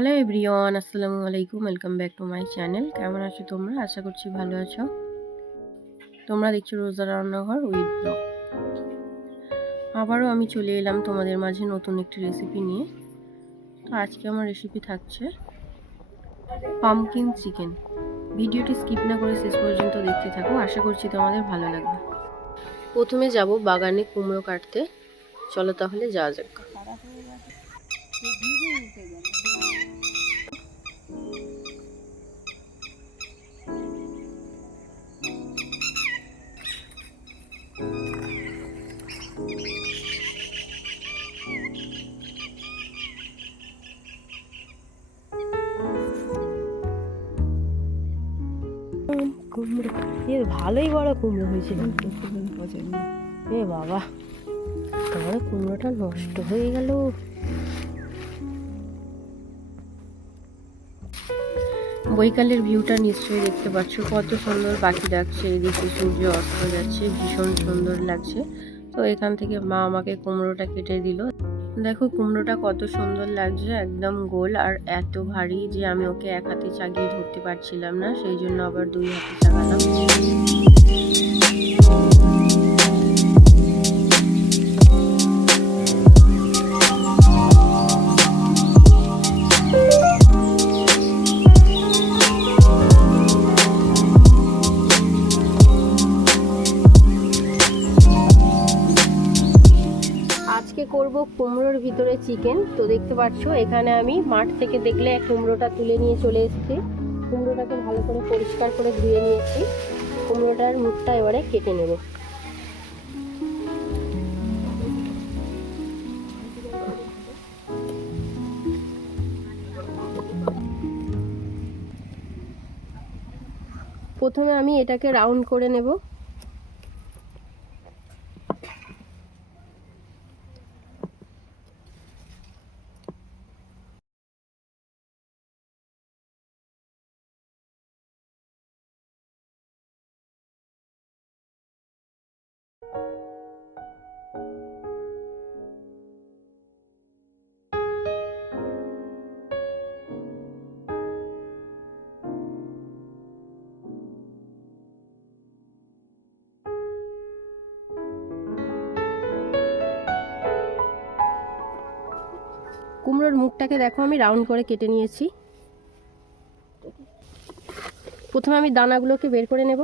Hello everyone, আসসালামু আলাইকুম। Welcome back to my channel. কেমন আছো তোমরা? আশা করছি ভালো আছো। তোমরা দেখছো রোজা রান্নাঘর উইথ ব্লগ। আবারও আমি চলে এলাম তোমাদের মাঝে নতুন একটি রেসিপি নিয়ে। তো আজকে আমার রেসিপি থাকছে পামকিন চিকেন। ভিডিওটি স্কিপ না করে শেষ পর্যন্ত দেখতে থাকো, আশা করছি তোমাদের ভালো লাগবে। প্রথমে যাব বাগানে কুমড়ো কাটতে। চলো তাহলে যাওয়া যাক। কুমড়ো ভালোই বড় কুমড়ো হয়েছিল। এ বাবা, আমার কুমড়োটা নষ্ট হয়ে গেল। বৈকালের ভিউটা নিশ্চয়ই দেখতে পাচ্ছ, কত সুন্দর পাখি ডাকছে, এদিকে সূর্য অস্ত যাচ্ছে, ভীষণ সুন্দর লাগছে। তো এখান থেকে মা আমাকে কুমড়োটা কেটে দিল। দেখো কুমড়োটা কত সুন্দর লাগছে, একদম গোল আর এত ভারী যে আমি ওকে এক হাতে চাগিয়ে ধরতে পারছিলাম না, সেই জন্য আবার দুই হাতে চাগালাম। আজকে করব কুমড়োর ভিতরে চিকেন। তো দেখতে পাচ্ছ এখানে আমি মাঠ থেকে দেখলে কুমড়োটা তুলে নিয়ে চলে এসেছি। কুমড়োটাকে ভালো করে পরিষ্কার করে ধুয়ে নিয়েছি। কুমড়োটার মুখটা এবারে কেটে নেব। প্রথমে আমি এটাকে রাউন্ড করে নেব। কুমড়োর মুখটাকে দেখো আমি রাউন্ড করে কেটে নিয়েছি। প্রথমে আমি দানাগুলোকে বের করে নেব।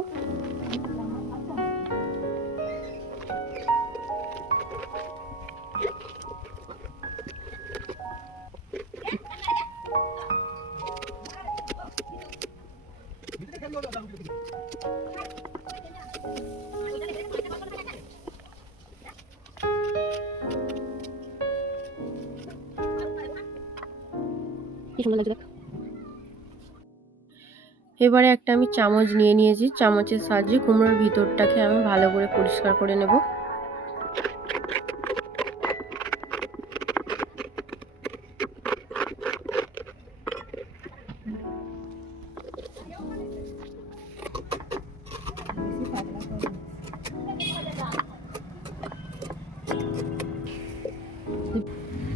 কি সুন্দর লাগছে। এবারে একটা আমি চামচ নিয়ে নিয়েছি, চামচের সাহায্যে কুমড়োর ভিতরটাকে আমি ভালো করে পরিষ্কার করে নেব।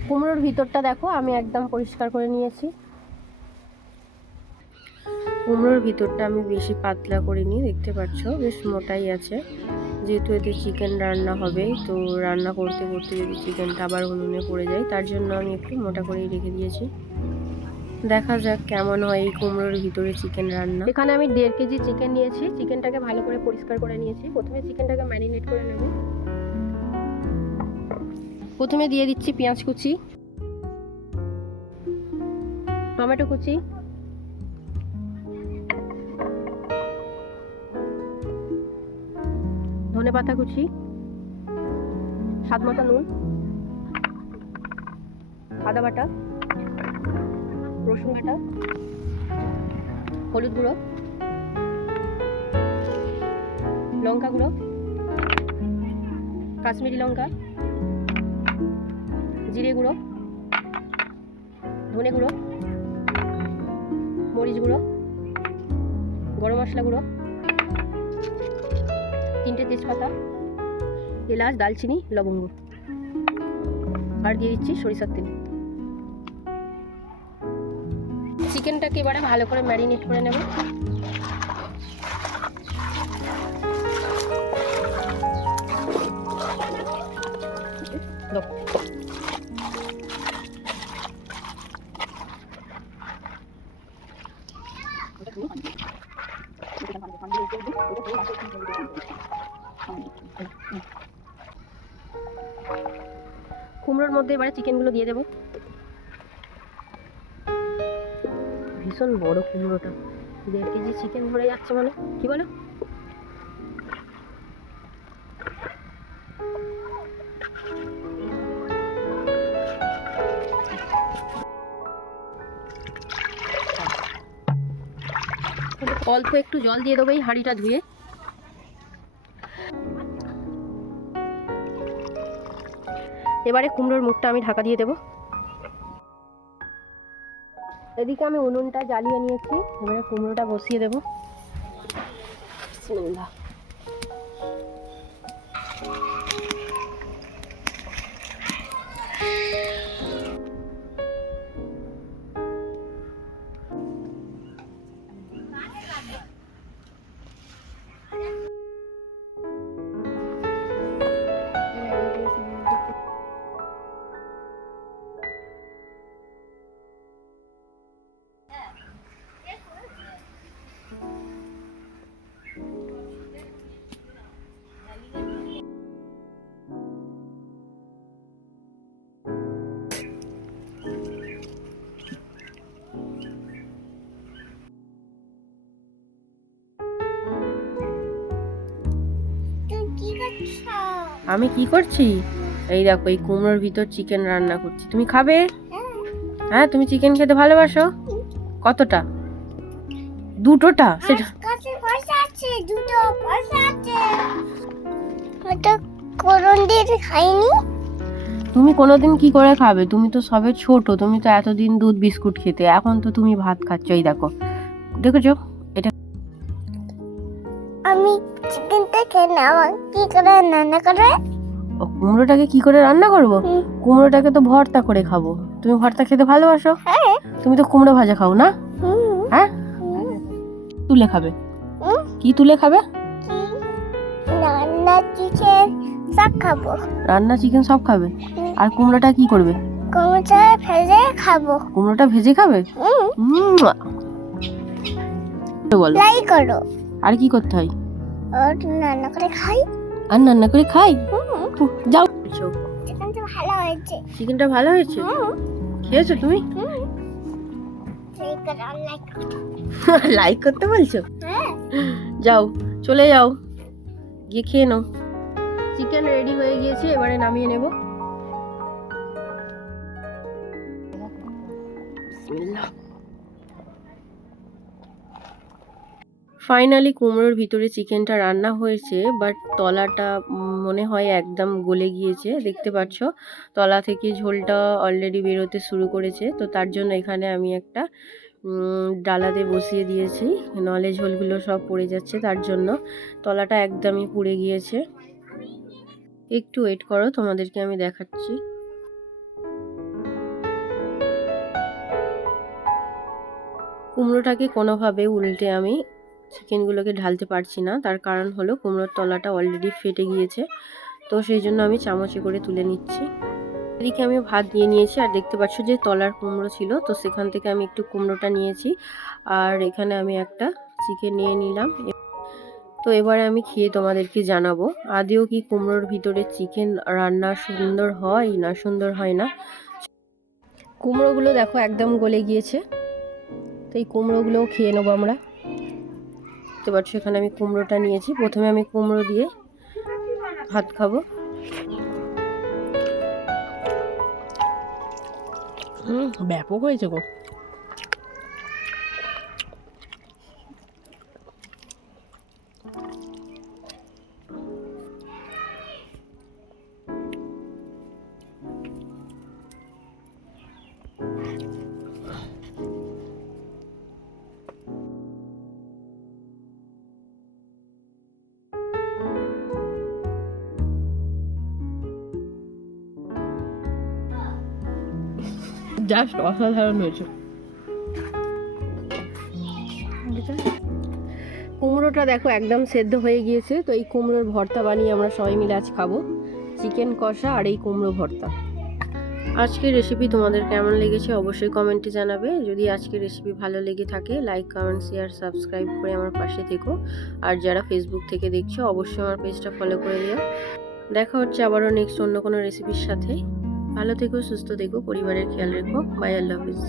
কুমড়োর ভিতরটা দেখো আমি একদম পরিষ্কার করে নিয়েছি। কুমড়োর ভিতরটা আমি বেশি পাতলা করিনি, দেখতে পাচ্ছ বেশ মোটাই আছে। যেহেতু এতে চিকেন রান্না হবে, তো রান্না করতে করতে যদি চিকেনটা আবার উনুনে পড়ে যায়, তার জন্য আমি একটু মোটা করেই রেখে দিয়েছি। দেখা যাক কেমন হয় এই কুমড়োর ভিতরে চিকেন রান্না। এখানে আমি 1.5 কেজি চিকেন নিয়েছি। চিকেনটাকে ভালো করে পরিষ্কার করে নিয়েছি। প্রথমে চিকেনটাকে ম্যারিনেট করে নেব। প্রথমে দিয়ে দিচ্ছি পেঁয়াজ কুচি, টমেটো কুচি, ধনেপাতা কুচি, স্বাদমতো নুন, আদা বাটা, রসুন বাটা, হলুদ গুঁড়ো, লঙ্কা গুঁড়ো, কাশ্মীরি লঙ্কা, জিরে গুঁড়ো, ধনে গুঁড়ো, মরিচ গুঁড়ো, গরম মশলা গুঁড়ো, 3টে তেজপাতা, এলাচ, দালচিনি, লবঙ্গ, আর দিয়ে দিচ্ছি সরিষার তেল। চিকেনটাকে এবারে ভালো করে ম্যারিনেট করে নেব। কুমড়োর মধ্যে এবারে চিকেনগুলো দিয়ে দেবো। ভীষণ বড় কুমড়োটা, 1.5 কেজি চিকেন ভরে যাচ্ছে মানে, কি বলো? অল্প একটু জল দিয়ে দেবো এই হাঁড়িটা ধুয়ে। এবারে কুমড়োর মুখটা আমি ঢাকা দিয়ে দেবো। এদিকে আমি উনুনটা জ্বালিয়ে নিয়েছি, এবারে কুমড়োটা বসিয়ে দেবো। বিসমিল্লাহ। আমি কি করছি? এই দেখো, এই কুমড়োর ভিতর চিকেন রান্না করছি। তুমি খাবে? হ্যাঁ, তুমি চিকেন খেতে ভালোবাসো? কতটা? দুটোটা? সেটা পয়সা আছে, দুটো পয়সা আছে। ওটা কোনদিন খাইনি। তুমি কোনোদিন কি করে খাবে? তুমি তো সবে ছোট, তুমি তো এতদিন দুধ বিস্কুট খেতে, এখন তো তুমি ভাত খাচ্ছ। এই দেখো, দেখেছো এটা? আমি চিকেনটা খেয়ে নেওয়া কি করে রান্না করে? ও, কুমড়োটাকে কি করে রান্না করবো? কুমড়োটাকে তো ভর্তা করে খাবো। তুমি ভর্তা খেতে ভালোবাসো? হ্যাঁ। তুমি তো কুমড়ো ভাজা খাও না? হ্যাঁ, তুলে খাবে? কি তুলে খাবে? রান্না চিকেন সব খাবো। রান্না চিকেন সব খাবে। আর কুমড়োটা কি করবে? কুমড়োটা ভেজে খাবো। কুমড়োটা ভেজে খাবে? বলো, ফ্রাই করো। আর কি করতে হয়? আর রান্না করে খাই। আর রান্না করে খাই? যাও। চিকেনটা ভালো হয়েছে। চিকেনটা ভালো হয়েছে? খেয়েছো তুমি? লাইক করতে বলছো? হ্যাঁ। যাও, চলে যাও, গিয়ে খেয়ে নাও। চিকেন রেডি হয়ে গিয়েছে, এবারে নামিয়ে নেব। ফাইনালি কুমড়োর ভিতরে চিকেনটা রান্না হয়েছে, বাট তলাটা মনে হয় একদম গলে গিয়েছে। দেখতে পাচ্ছ তলা থেকে ঝোলটা অলরেডি বেরোতে শুরু করেছে। তো তার জন্য এখানে আমি একটা ডালাতে বসিয়ে দিয়েছি, নাহলে ঝোলগুলো সব পড়ে যাচ্ছে। তার জন্য তলাটা একদমই পুড়ে গিয়েছে। একটু ওয়েট করো, তোমাদেরকে আমি দেখাচ্ছি। কুমড়োটাকে কোনোভাবে উল্টে আমি চিকেনগুলোকে ঢালতে পারছি না, তার কারণ হলো কুমড়োর তলাটা অলরেডি ফেটে গিয়েছে। তো সেই জন্য আমি চামচে করে তুলে নিচ্ছি। এদিকে আমি ভাত দিয়ে নিয়েছি, আর দেখতে পাচ্ছ যে তলার কুমড়ো ছিল, তো সেখান থেকে আমি একটু কুমড়োটা নিয়েছি, আর এখানে আমি একটা চিকেন নিয়ে নিলাম। তো এবারে আমি খেয়ে তোমাদেরকে জানাবো আদেও কি কুমড়োর ভিতরে চিকেন রান্না সুন্দর হয় না সুন্দর হয় না। কুমড়োগুলো দেখো একদম গলে গিয়েছে, তো এই কুমড়োগুলোও খেয়ে নেবো আমরা। দেখতে পাচ্ছ এখানে আমি কুমড়োটা নিয়েছি, প্রথমে আমি কুমড়ো দিয়ে ভাত খাবো। ব্যাপক হয়েছে গো। জাস্ট অসাধারণ হয়েছে। কুমড়োটা দেখো একদম সেদ্ধ হয়ে গিয়েছে। তো এই কুমড়োর ভর্তা বানিয়ে আমরা সবাই মিলে আজ খাবো, চিকেন কষা আর এই কুমড়ো ভর্তা। আজকের রেসিপি তোমাদের কেমন লেগেছে অবশ্যই কমেন্টে জানাবে। যদি আজকের রেসিপি ভালো লেগে থাকে লাইক, কমেন্ট, শেয়ার, সাবস্ক্রাইব করে আমার পাশে থেকো। আর যারা ফেসবুক থেকে দেখছো অবশ্যই আমার পেজটা ফলো করে দিও। দেখা হচ্ছে আবারও নেক্সট অন্য কোনো রেসিপির সাথে। ভালো থেকো, সুস্থ থেকো, পরিবারের খেয়াল রেখো। বাই, আল্লাহ হাফিজ।